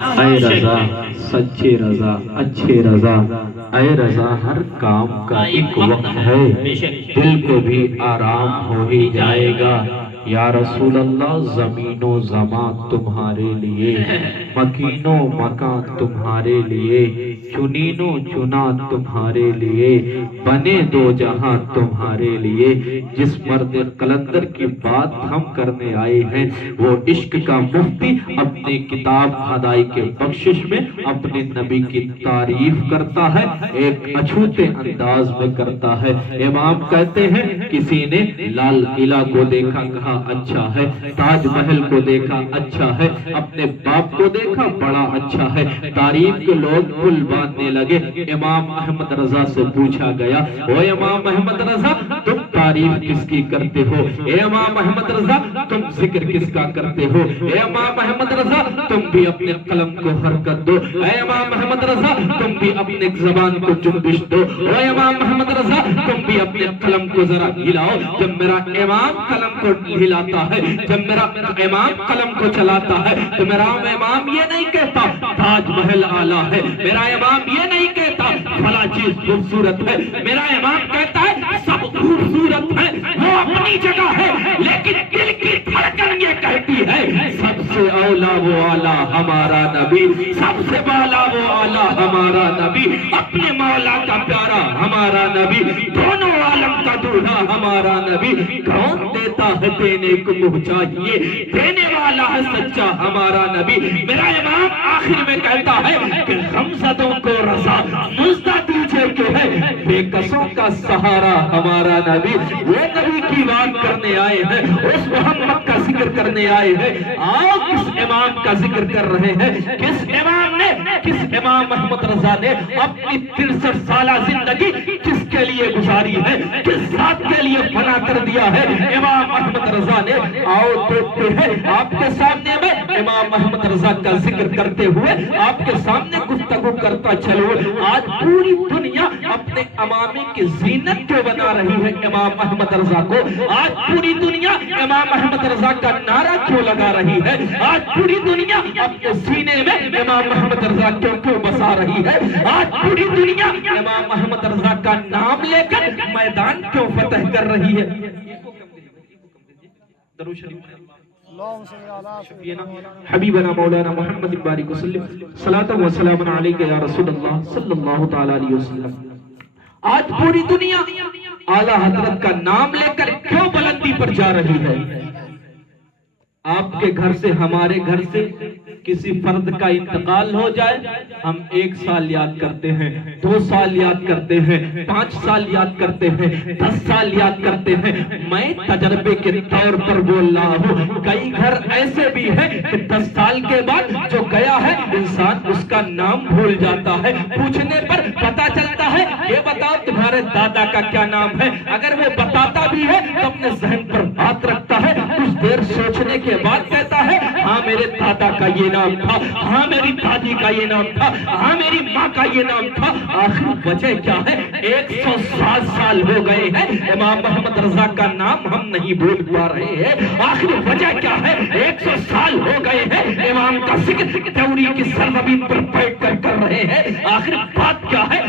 اے رضا سچے رضا اچھے رضا، اے رضا ہر کام کا ایک وقت ہے، دل کو بھی آرام ہو ہی جائے گا۔ یا رسول اللہ زمین و زمان تمہارے لیے، مکین و مکان تمہارے لیے، چنین و چنا تمہارے لیے، بنے دو جہاں تمہارے لیے۔ جس مرد قلندر کی بات ہم کرنے آئے ہیں وہ عشق کا مفتی اپنے کتاب خدائی کے بخشش میں اپنے نبی کی تعریف کرتا ہے، ایک اچھوتے انداز میں کرتا ہے۔ امام کہتے ہیں کسی نے لال قلعہ کو دیکھا کہا اچھا ہے، تاج محل کو دیکھا اچھا ہے، اپنے باپ کو دیکھا بڑا اچھا ہے۔ تعریف کے لوگ پل باندھنے لگے۔ امام احمد رضا سے پوچھا گیا، او امام احمد رضا تم تعریف کس کی کرتے ہو؟ اے امام احمد رضا تم ذکر کس کا کرتے ہو؟ اے امام احمد رضا تم بھی اپنے قلم کو حرکت دو، اے امام احمد رضا تم بھی اپنے زبان کو جنبش دو، اے امام احمد رضا تم بھی اپنے قلم کو ذرا ہلاؤ۔ جب میرا امام قلم کو ہلاتا ہے، جب میرا امام قلم کو چلاتا ہے تو میرا امام یہ نہیں کہتا تاج محل اعلیٰ ہے، میرا امام یہ نہیں کہتا فلاں چیز خوبصورت ہے، میرا امام کہتا ہے سب خوبصورت ہے، وہ اپنی جگہ ہے، لیکن دل کی دھڑکن یہ کہتی ہے سب سے اولا وہ اعلیٰ ہمارا نبی، سب سے بالا وہ اعلیٰ ہمارا نبی، اپنے مولا کا پیارا ہمارا نبی، دونوں عالم کا دولہا ہمارا نبی۔ کون دیتا ہے دینے کو منہ چاہیے، دینے والا ہے سچا ہمارا نبی۔ میرا امام آخر میں کہتا ہے کہ غمزدوں کو رضا مزدہ دیجئے کہ ہے بے کسوں کا سہارا ہمارا نبی۔ وہ نبی کی بات کرنے آئے ہیں، اس محمد کا ذکر کرنے آئے ہیں۔ آؤ کس امام کا ذکر کر رہے ہیں، کس امام نے، کس امام محمد رضا نے اپنی 63 سالہ زندگی کس کے لیے گزاری ہے، کس ذات کے لیے فنا کر دیا ہے امام محمد رضا نے۔ آؤ دیکھتے ہیں آپ کے سامنے میں امام محمد رضا کا ذکر کرتے ہوئے آپ کے سامنے گفتگو کرتا چلو۔ آج پوری دنیا اپنے امامی کی زینت کیوں بنا رہی ہے امام محمد رضا کو؟ آج پوری دنیا امام محمد رضا کا نعرہ کیوں لگا رہی ہے؟ آج پوری دنیا اپنے سینے میں امام محمد رضا کیوں بسا رہی ہے؟ آج پوری دنیا امام محمد رضا کا نام لے کر میدان کیوں فتح کر رہی ہے؟ درود شریف حبیبنا مولانا محمد بارک وسلم صلاۃ و سلام علیک یا رسول اللہ صلی اللہ تعالی علیہ وسلم۔ آج پوری دنیا اعلیٰ حضرت کا نام لے کر کیوں بلندی پر جا رہی ہے؟ آپ کے گھر سے، ہمارے گھر سے کسی فرد کا انتقال ہو جائے، ہم 1 سال یاد کرتے ہیں، 2 سال یاد کرتے ہیں، 5 سال یاد کرتے ہیں، 10 سال یاد کرتے ہیں۔ میں تجربے کے طور پر بول رہا ہوں، کئی گھر ایسے بھی ہیں کہ 10 سال کے بعد جو گیا ہے انسان اس کا نام بھول جاتا ہے، پوچھنے پر پتا چلتا ہے یہ بتاؤ تمہارے دادا کا کیا نام ہے؟ اگر وہ بتاتا بھی ہے تو اپنے ذہن پر بات رکھتا ہے، کچھ دیر سوچنے کے بعد کہتا ہے ہاں میرے دادا کا یہ نام تھا، ہاں میری دادی کا یہ نام تھا، ہاں میری ماں کا یہ نام تھا۔ آخر وجہ کیا ہے؟ 107 سال ہو گئے ہیں امام محمد رضا کا نام ہم نہیں بھول پا رہے ہیں۔ آخر وجہ کیا ہے؟ 100 سال ہو گئے ہیں امام کا ذکر تیوری کی سرزمین پر بیٹھ کر کر رہے ہیں۔ آخر بات کیا ہے؟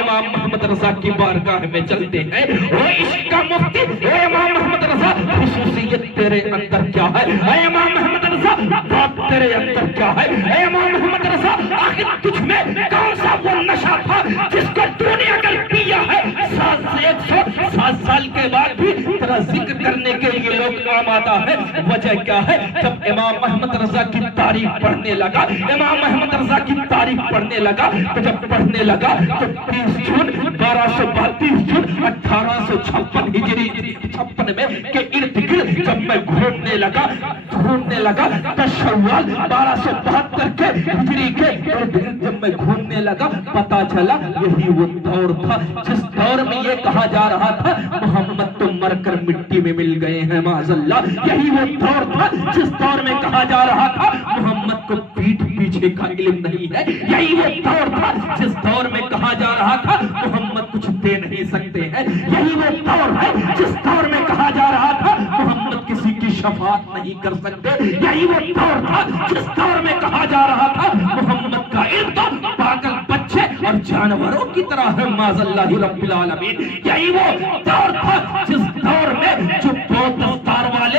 امام محمد رضا کی بارگاہ میں چلتے ہیں۔ وہ عشق کا مفتی، وہ امام محمد رضا خصوصیت تیرے اندر کیا ہے؟ اے امام محمد رضا بات تیرے اندر کیا ہے؟ اے امام محمد رضا آخر تجھ میں کون سا وہ نشہ تھا جس کو تو نے اگر پیا ہے 107 سال کے بعد بھی تیرا ذکر کرنے کے لیے لوگ آمادہ ہے؟ وجہ کیا ہے؟ جب امام محمد رضا کی تاریخ پڑھنے لگا، امام محمد رضا کی تاریخ پڑھنے لگا تو جب پڑھنے لگا تو 30 جون 1232 جون 1856 ہجری 56 میں کے ارد گرد جب میں گھومنے لگا تو شوال 1272 کے ہجری کے ارد گرد جب میں گھومنے لگا پتا چلا یہی وہ دور تھا جس دور میں یہ کہا جا رہا تھا محمد تو مر کر مٹی میں مل گئے ہیں معاذ اللہ۔ یہی وہ دور تھا جس دور میں کہا جا رہا تھا محمد کو پیٹھ پیچھے کا علم نہیں ہے۔ یہی وہ دور تھا جس دور میں کہا جا رہا تھا محمد کچھ دے نہیں سکتے ہیں۔ یہی وہ دور ہے جس دور میں کہا جا رہا تھا محمد کسی کی شفاعت نہیں کر سکتے۔ یہی وہ دور تھا جس دور میں کہا جا رہا تھا جانوروں کی طرح ہے معاذ اللہ رب العالمین۔ یہی وہ دور تھا جس دور میں جو بہت دستار والے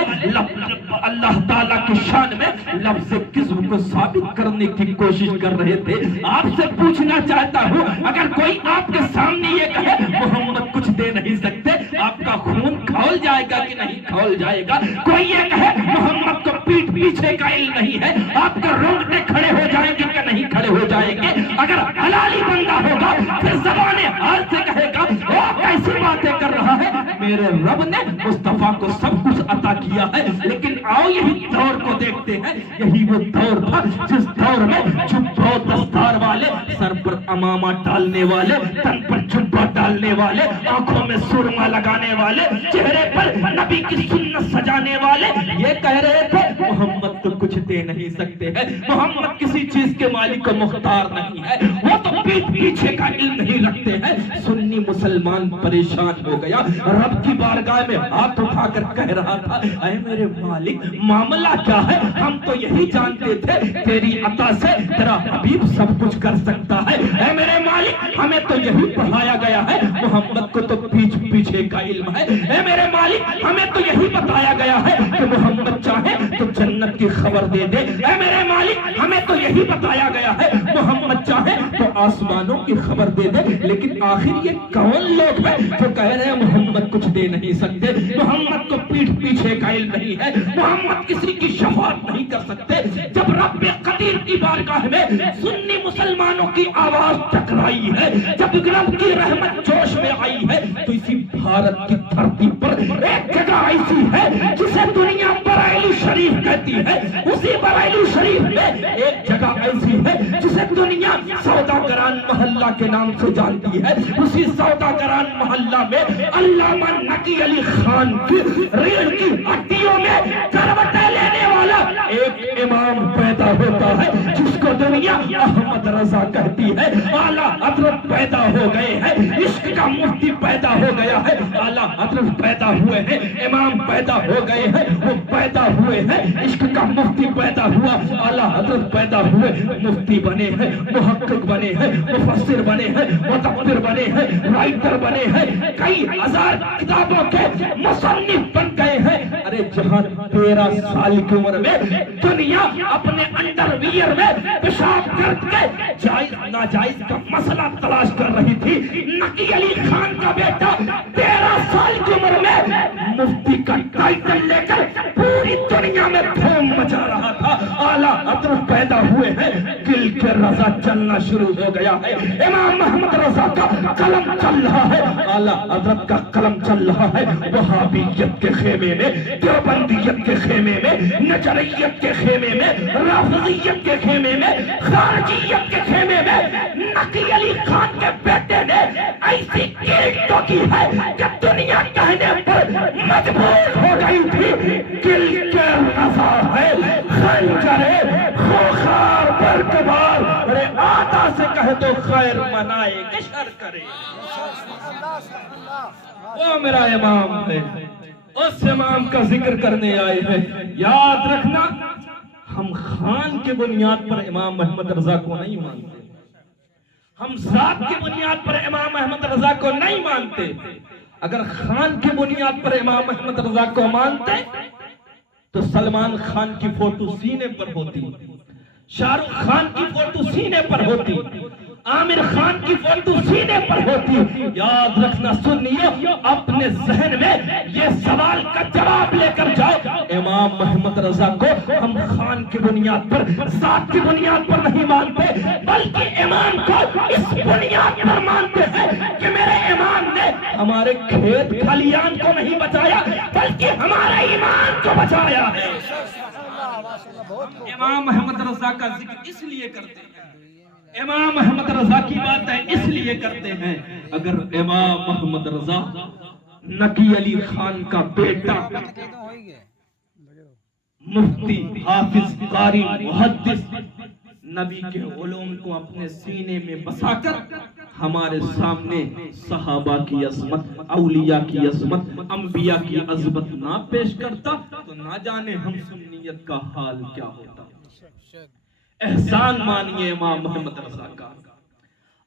اللہ تعالیٰ کی شان میں لفظ کذب کو ثابت کرنے کی کوشش کر رہے تھے۔ آپ سے پوچھنا چاہتا ہوں، اگر کوئی آپ کے سامنے یہ کہے محمد کچھ دے نہیں سکتے، آپ کا خون کھول جائے گا کہ نہیں کھول جائے گا؟ کوئی یہ کہے محمد کو پیٹ پیچھے کا علم نہیں ہے، آپ کا رونگٹے کھڑے ہو جائیں گے کہ نہیں کھڑے ہو جائیں گے؟ اگر حلالی بندہ ہوگا پھر زبان حال سے کہے گا وہ کیسی باتیں کر رہا ہے، میرے رب نے مصطفیٰ کو سب کچھ عطا کیا ہے۔ لیکن آؤ یہی دور کو دیکھتے ہیں، یہی وہ دور تھا جس دور میں جبہ دستار والے، سر پر امامہ ڈالنے والے، تن پر جبہ ڈالنے والے، آنکھوں میں سرما لگانے والے، چہرے پر نبی کی سنت سجانے والے یہ کہہ رہے تھے محمد تو کچھ دے نہیں سکتے ہیں، محمد کسی چیز کے مالک و مختار نہیں ہے، وہ تو پیٹ پیچھے کا علم نہیں رکھتے ہیں۔ سنی مسلمان پریشان ہو گیا، رب کی بارگاہ میں ہاتھ اٹھا کر کہہ رہا تھا اے میرے مالک معاملہ کیا ہے؟ ہم تو یہی جانتے تھے تیری عطا سے تیرا حبیب سب کچھ کر سکتا ہے، اے میرے مالک ہمیں تو یہی پڑھایا گیا ہے محمد کو تو پیچھے کا علم ہے، اے میرے مالک ہمیں تو یہی بتایا گیا ہے کہ محمد چاہے تو جنت کی خبر دے دے، اے میرے مالک ہمیں تو یہی بتایا گیا ہے محمد چاہے تو آسمانوں کی خبر دے دے۔ لیکن آخر یہ کون لوگ ہیں جو کہہ رہے ہیں محمد کچھ دے نہیں سکتے، محمد کو پیٹ پیچھے کا علم نہیں ہے، محمد کسی کی شفاعت نہیں کر سکتے؟ جب رب قدیر کی بارگاہ میں سنی مسلمانوں کی آواز ٹکرائی ہے، جب رب کی رحمت جوش میں آئی ہے، تو اسی بھارت کی دھرتی پر ایک جگہ ایسی ہے جسے دنیا بریلی شریف کہتی ہے، اسی بریلی شریف میں ایک جگہ ایسی ہے جسے دنیا سوداگران محلہ کے نام سے جانتی ہے، اسی سوداگران محلہ میں علامہ نقی علی خان کی ریڑھ کی ہڈیوں میں کروٹیں لینے والا ایک امام پیدا ہوتا ہے جس کو دنیا احمد رضا کہتی ہے۔ اعلیٰ حضرت پیدا ہو گئے ہیں، عشق کا مفتی پیدا ہو گیا ہے، اعلیٰ حضرت پیدا ہوئے ہیں، امام پیدا ہو گئے ہیں، وہ پیدا ہوئے ہیں، عشق کا مفتی پیدا ہوا، اعلیٰ حضرت پیدا ہوئے، مفتی بنے ہیں، محقق بنے ہیں، مفسر بنے ہیں، مدبر بنے ہیں، رائٹر بنے ہیں، کئی ہزار کتابوں کے مصنف بن گئے ہیں۔ ارے جہاں 13 سال کی عمر میں دنیا اپنے انڈر ویئر میں پیشاب کر کے جائز ناجائز کا مسئلہ تلاش کر رہی تھی، نقی علی خان کا بیٹا 13 سال کی عمر میں مفتی کا ٹائٹل لے کر پوری دنیا میں دھوم مچا رہا تھا۔ اعلیٰ حضرت پیدا ہوئے ہیں، دل کے رضا چلنا شروع ہو گیا ہے، امام محمد رضا کا قلم چل رہا ہے، اعلیٰ حضرت کا قلم چل رہا ہے، وہابیت کے خیمے میں، دیوبندیت کے خیمے میں، نجریت کے خیمے میں، رافضیت کے خیمے میں، خارجیت کے خیمے میں نقی علی خان کے بیٹے نے ایسی کیٹ کی ہے کہ دنیا کہنے پر مجبور ہو گئی تھی دل کے رضا ہے خنجر خوخار پر کبار، ارے آتا سے کہہ تو خیر منائے کہ شر کرے۔ وہ میرا امام ہے، اس امام کا ذکر کرنے آئے ہیں۔ یاد رکھنا ہم خان کے بنیاد پر امام محمد رضا کو نہیں مانتے، ہم ذات کی بنیاد پر امام محمد رضا کو نہیں مانتے۔ اگر خان کی بنیاد پر امام محمد رضا کو مانتے تو سلمان خان کی فوٹو سینے پر ہوتی، شاہ رخ خان کی فوٹو سینے پر ہوتی، عامر خان کی فوٹو سینے پر ہوتی۔ یاد رکھنا سنیو، اپنے ذہن میں یہ سوال کا جواب لے کر جاؤ، امام محمد رضا کو ہم خان کی بنیاد پر، ذات کی بنیاد پر نہیں مانتے، بلکہ امام کو اس بنیاد پر مانتے ہیں کہ میرے امام نے ہمارے کھیت کھلیان کو نہیں بچایا بلکہ ہمارے ایمان کو بچایا ہے۔ امام محمد رضا کا ذکر اس لیے کرتے ہیں، امام محمد رضا کی باتیں اس لیے کرتے ہیں، اگر امام محمد رضا نقی علی خان کا بیٹا مفتی حافظ قاری محدث نبی کے علوم کو اپنے سینے میں بسا کر ہمارے سامنے صحابہ کی عظمت، اولیاء کی عظمت، انبیاء کی عظمت نہ پیش کرتا تو نہ جانے ہم سنیت کا حال کیا ہوتا۔ احسان مانیے امام محمد رضا کا،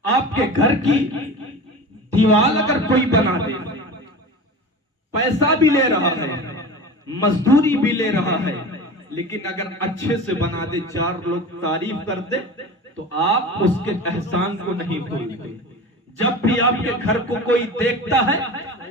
آپ کے گھر کی دیوار اگر کوئی بنا دے، پیسہ بھی لے رہا ہے، مزدوری بھی لے رہا ہے، لیکن اگر اچھے سے بنا دے، چار لوگ تعریف کرتے، تو آپ اس کے احسان کو نہیں بھولتے۔ جب بھی آپ کے گھر کو کوئی دیکھتا ہے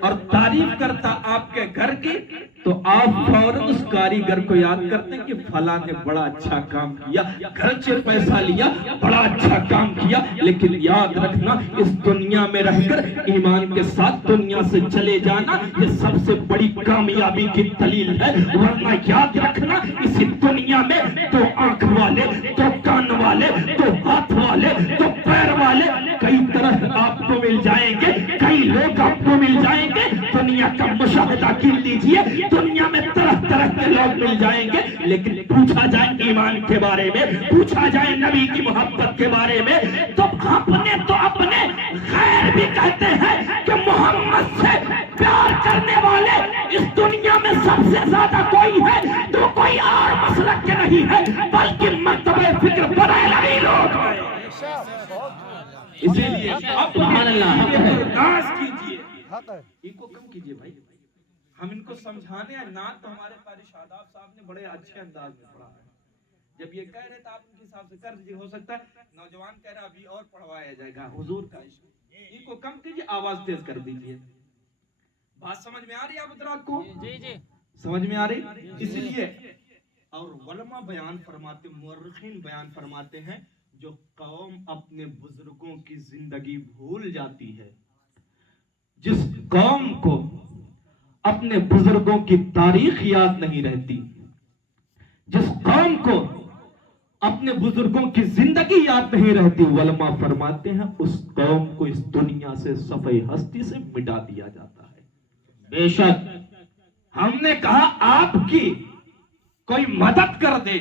اور تعریف کرتا آپ کے گھر کی، تو آپ فوراً اس کاریگر کو یاد کرتے ہیں کہ فلاں نے بڑا اچھا کام کیا، گھر سے پیسہ لیا، بڑا اچھا کام کیا۔ لیکن یاد رکھنا، اس دنیا میں رہ کر ایمان کے ساتھ دنیا سے چلے جانا یہ سب سے بڑی کامیابی کی دلیل ہے، ورنہ یاد رکھنا اسی دنیا میں تو آنکھ والے، تو کان والے، تو ہاتھ والے، تو پیر والے کئی طرح آپ کو مل جائیں گے، کئی لوگ آپ کو مل جائیں گے۔ دنیا کا مشاہدہ کر لیجئے، دنیا میں طرح طرح کے لوگ مل جائیں گے، لیکن پوچھا جائے ایمان کے بارے میں، پوچھا جائے نبی کی محبت کے بارے میں، تو اپنے غیر بھی کہتے ہیں کہ محمد سے پیار کرنے والے اس دنیا میں سب سے زیادہ کوئی ہے تو کوئی اور مسلک کے نہیں ہے، بلکہ مرتبہ فکر بریلوی لوگ ہیں۔ اسی لیے سبحان اللہ، ناز کیجئے، ان کو کم کیجئے بھائی، ہم ان کو سمجھانے ہیں۔ نعت تو ہمارے قاری شاداب صاحب نے بڑے اچھے انداز میں پڑھا ہے، جب یہ کہہ رہے تھے آپ ان کے حساب سے کر دیجئے، ہو سکتا ہے نوجوان کہہ رہا ابھی اور پڑھوایا جائے گا، حضور کا عشق، ان کو کم کیجئے، آواز تیز کر دیجئے۔ بات سمجھ میں آ رہی ہے آپ حضرات کو؟ جی سمجھ میں آ رہی؟ اس لیے اور علماء بیان فرماتے، مورخین بیان فرماتے ہیں، جو قوم اپنے بزرگوں کی زندگی بھول جاتی ہے، جس قوم کو اپنے بزرگوں کی تاریخ یاد نہیں رہتی، جس قوم کو اپنے بزرگوں کی زندگی یاد نہیں رہتی، علماء فرماتے ہیں اس قوم کو اس دنیا سے صفحہ ہستی سے مٹا دیا جاتا ہے۔ بے شک ہم نے کہا آپ کی کوئی مدد کر دے،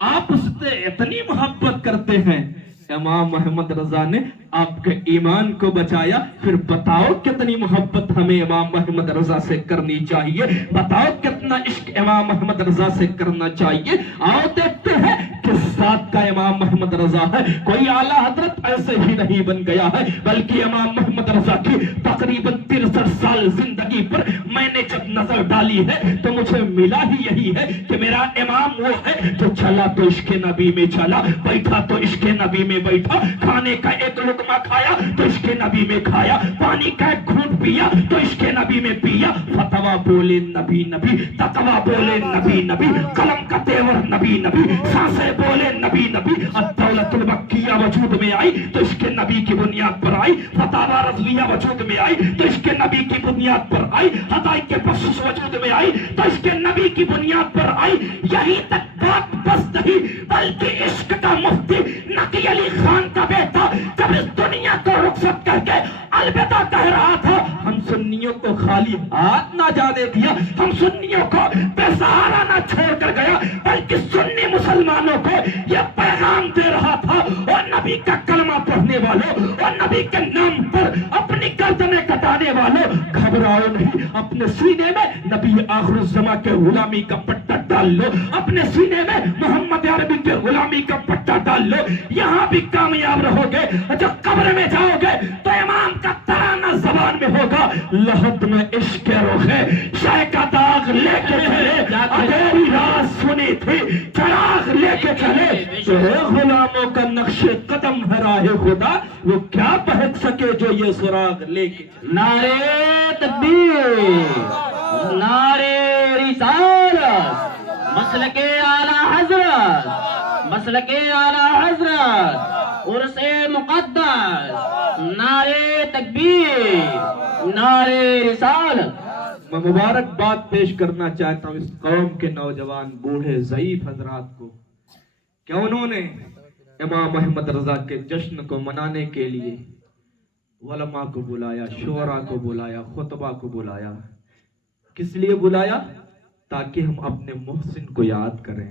آپ اس سے اتنی محبت کرتے ہیں، امام محمد رضا نے آپ کے ایمان کو بچایا، پھر بتاؤ کتنی محبت ہمیں امام محمد رضا سے کرنی چاہیے، بتاؤ کتنا عشق امام محمد رضا سے کرنا چاہیے۔ آؤ دیکھتے ہیں کس ذات کا امام محمد رضا ہے۔ کوئی اعلیٰ حضرت ایسے ہی نہیں بن گیا ہے، بلکہ امام محمد رضا کی تقریباً 63 سال زندگی پر میں نے جب نظر ڈالی ہے تو مجھے ملا ہی یہی ہے کہ میرا امام وہ ہے جو چلا تو عشق نبی میں چلا، بیٹھا تو عشق نبی میں بیٹھا، کھانے کا ایک لقمہ کھایا تو عشق نبی میں کھایا، پانی کا ایک گھونٹ پیا تو عشق نبی میں پیا، فتویٰ بولے نبی نبی، تقویٰ بولے نبی نبی، قلم کا تیور نبی نبی، سانسیں بولے نبی نبی، الدولت المکیہ وجود میں آئی تو عشق نبی کی بنیاد پر آئی، فتاویٰ رضویہ وجود میں آئی تو عشق نبی کی بنیاد پر آئی، حقائق بخشش وجود میں آئی تو عشق نبی کی بنیاد پر آئی۔ یہی تک بات بس نہیں، بلکہ عشق کا مفتی نقی علی خان کا بیٹا جب اس دنیا کو رخصت کر کے الوداع کہہ رہا تھا، ہم سنیوں کو خالی ہاتھ نہ جانے دیا، ہم سنیوں کو بے سہارا نہ چھوڑ کر گیا، بلکہ سنی مسلمانوں کو یہ پیغام دے رہا تھا، اور نبی کا کلمہ پڑھنے والوں اور نبی کے نام پر اپنی گردنیں کٹانے والوں، گھبراؤ نہیں، اپنے سینے میں نبی آخر الزماں کے غلامی کا پٹا ڈال لو، اپنے سینے میں محمد عربی کے غلامی کا پٹا ڈال لو، یہاں بھی کامیاب رہو گے۔ جب قبر میں جاؤ گے تو امام کا ترانہ زبان میں ہوگا، لحد میں عشق رخ ہے شے کا داغ لے کے چلے، اندھیری رات سنی تھی چراغ لے کے چلے، تیرے غلاموں کا نقش قدم ہے راہ خدا، وہ کیا پہنچ سکے جو یہ سراغ لے کے چلے۔ نعرے تکبیر، نعرے رسالت، مسلک اعلیٰ حضرت، مسلک اعلیٰ حضرت، عرس مقدس، نعرے تکبیر، نعرے رسالت۔ میں مبارکباد پیش کرنا چاہتا ہوں اس قوم کے نوجوان بوڑھے ضعیف حضرات کو کہ انہوں نے امام محمد رضا کے جشن کو منانے کے لیے علماء کو بلایا، شعراء کو بلایا، خطبہ کو بلایا۔ کس لیے بلایا؟ تاکہ ہم اپنے محسن کو یاد کریں،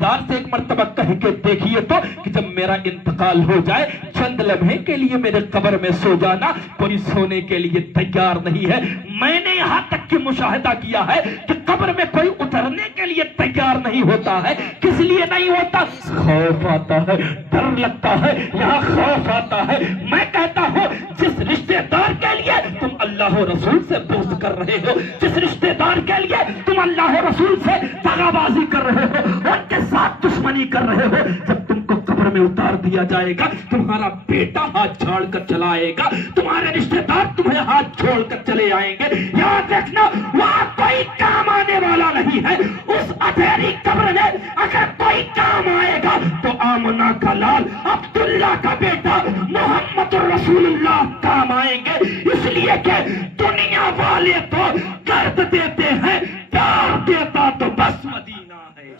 دار سے ایک مرتبہ کہہ کے دیکھیے تو کہ جب میرا انتقال ہو جائے چند لمحے کے لیے میرے قبر میں سو جانا، کوئی سونے کے لیے تیار نہیں ہے۔ میں نے یہاں تک کہ مشاہدہ کیا ہے کہ قبر میں کوئی اترنے کے لیے تیار نہیں ہوتا ہے۔ کس لیے نہیں ہوتا؟ خوف آتا ہے، ڈر لگتا ہے، یہاں خوف آتا ہے۔ میں کہتا ہوں جس رشتے دار کے لیے تم اللہ و رسول سے بغض کر رہے ہو، جس رشتے دار کے لیے تم اللہ و رسول سے دغا بازی کر رہے ہو، ان کے ساتھ دشمنی کر رہے ہو، جب تم کو قبر میں اتار دیا جائے گا تمہارا بیٹا ہاتھ چھاڑ کر چلا آئے گا، تمہارے رشتے دار تمہیں ہاتھ چھوڑ کر چلے آئیں گے۔ یاد رکھنا وہاں کوئی کام آنے والا نہیں ہے۔ اس اندھیری قبر میں اگر کوئی کام آئے گا تو آمنہ کا لال عبداللہ کا بیٹا محمد رسول اللہ کام آئیں گے، اس لیے کہ دنیا والے تو درد دیتے ہیں، پیار دیتا تو بس مدینہ ہے۔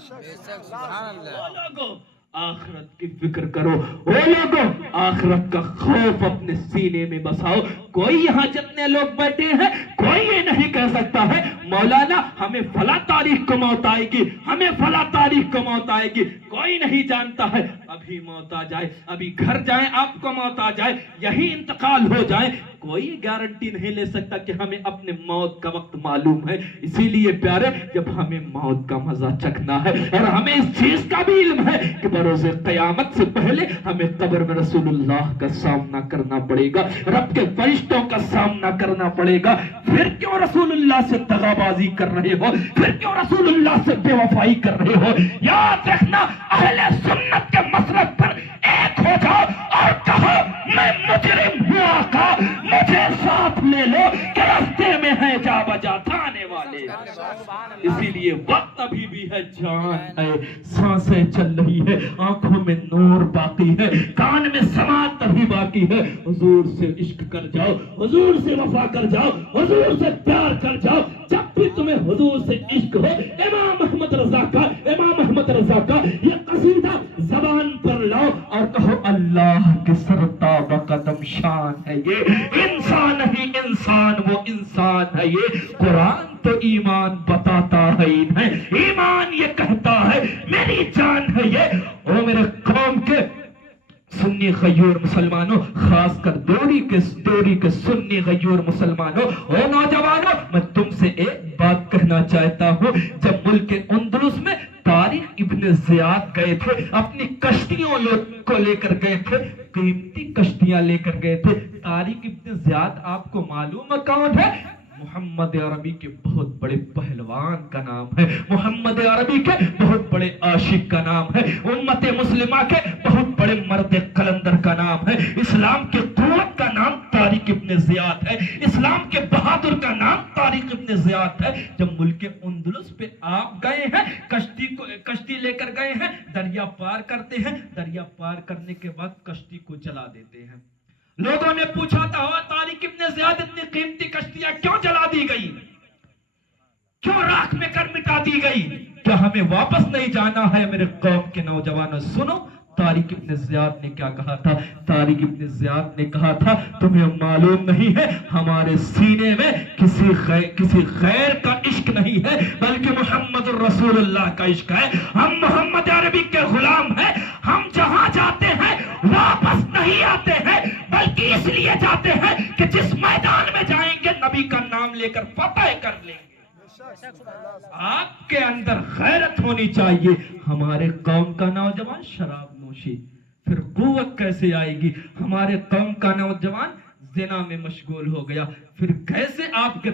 لوگوں آخرت کی فکر کرو، او لوگوں آخرت کا خوف اپنے سینے میں بساؤ۔ کوئی یہاں جتنے لوگ بیٹھے ہیں کوئی یہ نہیں کہہ سکتا ہے مولانا ہمیں فلاں تاریخ کو موت آئے گی، ہمیں فلاں تاریخ کو موت آئے گی۔ کوئی نہیں جانتا ہے ابھی موت آ جائے، ابھی گھر جائیں آپ کو موت آ جائے، یہی انتقال ہو جائے، کوئی گارنٹی نہیں لے سکتا کہ ہمیں اپنے موت کا وقت معلوم ہے۔ اسی لیے پیارے جب ہمیں موت کا مزہ چکھنا ہے اور ہمیں اس چیز کا بھی علم ہے کہ بروز قیامت سے پہلے ہمیں قبر میں رسول اللہ کا سامنا کرنا پڑے گا، رب کے فرشتوں کا سامنا کرنا پڑے گا، پھر کیوں رسول اللہ سے دغا بازی کر رہے ہو، پھر کیوں رسول اللہ سے بے وفائی کر رہے ہو؟ یاد رکھنا اہل سنت کے مسلک پر ایک ہو جاؤ اور کہو میں مجرم ہوں آقا، مجھے ساتھ لے لو کہ راستے میں ہے جا بجا تھانے والے۔ اسی لیے وقت ابھی بھی ہے، جان ہے، سانسیں چل رہی ہے، آنکھوں میں نور باقی ہے، کان میں سماعت ابھی باقی ہے۔ حضور سے عشق کر جاؤ، حضور سے وفا کر جاؤ، حضور سے پیار کر جاؤ۔ جب بھی تمہیں حضور سے عشق ہو امام احمد رضا کا یہ قصیدہ زبان پر لاؤ اور کہو اللہ کے سرتاب قدم شان ہے یہ، انسان ہی انسان وہ انسان ہے یہ، قرآن تو ایمان بتاتا ہے ایمان یہ کہتا ہے میری جان ہے یہ۔ او میرے قوم کے سنی غیور مسلمانوں، خاص کر دوری کے سنی غیور مسلمانوں، او نوجوانوں، میں تم سے ایک بات کہنا چاہتا ہوں۔ جب ملک اندلس میں طارق ابن زیاد گئے تھے، اپنی کشتیوں کو لے کر گئے تھے، قیمتی کشتیاں لے کر گئے تھے۔ طارق ابن زیاد آپ کو معلوم ہے کون ہے؟ محمد عربی کے بہت بڑے پہلوان کا نام ہے، محمد عربی کے بہت بڑے عاشق کا نام ہے، امت مسلمہ کے بہت بڑے مرد قلندر کا نام ہے، اسلام کے قوت کا نام طارق ابن زیاد ہے، اسلام کے بہادر کا نام طارق ابن زیاد ہے۔ جب ملک اندلس پہ آپ گئے ہیں، کشتی لے کر گئے ہیں، دریا پار کرتے ہیں، دریا پار کرنے کے بعد کشتی کو جلا دیتے ہیں۔ لوگوں نے پوچھا تھا طارق ابن زیاد اتنی قیمتی کشتیاں کیوں جلا دی گئی، کیوں راکھ میں کر مٹا دی گئی؟ کیا ہمیں واپس نہیں جانا ہے؟ میرے قوم کے نوجوانوں سنو طارق ابن زیاد نے کیا کہا تھا۔ طارق ابن زیاد نے کہا تھا تمہیں معلوم نہیں ہے ہمارے سینے میں کسی غیر کا عشق نہیں ہے بلکہ محمد رسول اللہ کا عشق ہے۔ ہم محمد عربی کے غلام ہیں، ہم جہاں جاتے ہیں واپس نہیں آتے ہیں بلکہ اس لیے جاتے ہیں کہ جس میدان میں جائیں گے نبی کا نام لے کر فتح کر لیں گے۔ آپ کے اندر غیرت ہونی چاہیے۔ ہمارے قوم کا نوجوان شراب نوشی، پھر قوت کیسے آئے گی؟ ہمارے قوم کا نوجوان زنا میں مشغول ہو گیا، پھر کیسے آپ کے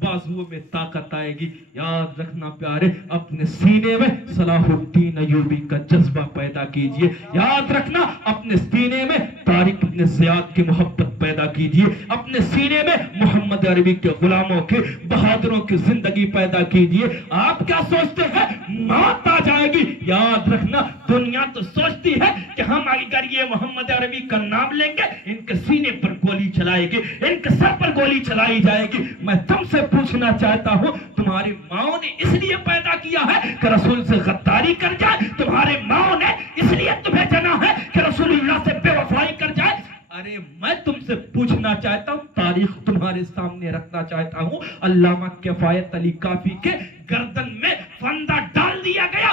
بازوؤں میں طاقت آئے گی؟ یاد رکھنا پیارے اپنے سینے میں صلاح الدین ایوبی کا جذبہ پیدا کیجئے، یاد رکھنا اپنے سینے میں طارق ابن زیاد کی محبت پیدا کیجئے، اپنے سینے میں محمد عربی کے غلاموں کے بہادروں کی زندگی پیدا کیجئے۔ آپ کیا سوچتے ہیں موت آ جائے گی؟ یاد رکھنا دنیا تو سوچتی ہے کہ ہم اگر یہ محمد عربی کا نام لیں گے ان کے سینے پر گولی چلائے گی، ان کے سر پر گولی چلائی جائے گی۔ میں تم سے پوچھنا چاہتا ہوں تمہاری ماں نے اس لیے پیدا کیا ہے کہ رسول سے غداری کر جائے؟ تمہارے ماں نے اس لیے تمہیں جنا ہے کہ رسول اللہ سے بے وفائی کر جائے؟ ارے میں تم سے پوچھنا چاہتا ہوں، تاریخ تمہارے سامنے رکھنا چاہتا ہوں۔ علامہ کفایت علی کافی کے گردن میں فندہ ڈال دیا گیا،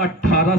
18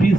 20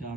4